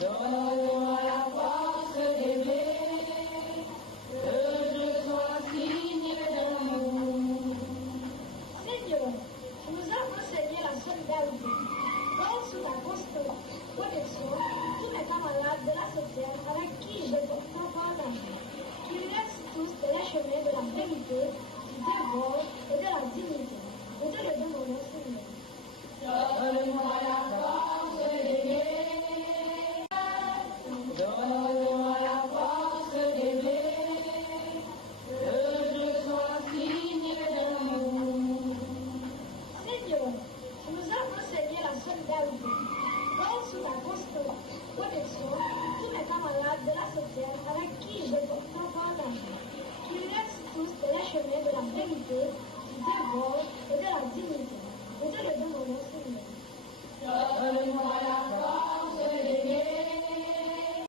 Donne-moi la force d'aimer, que je sois signe d'amour. Seigneur, tu nous as enseigné la solidarité. Veille sous ta constante protection tous les camarades de la société avec qui j'ai pourtant partagé. Qu'ils restent tous sur les chemins de la vérité, du devoir et de la dignité. Nous te le demandons, Seigneur. Donne-moi la force d'aimer. Donne-moi la force d'aimer, que je sois signe d'amour. Seigneur, tu nous as enseigné la solidarité. Veille sous ta constante protection tous les camarades de la société avec qui j'ai pourtant partagé. Qu'ils restent tous sur les chemins de la vérité, du devoir et de la dignité. Nous te le demandons,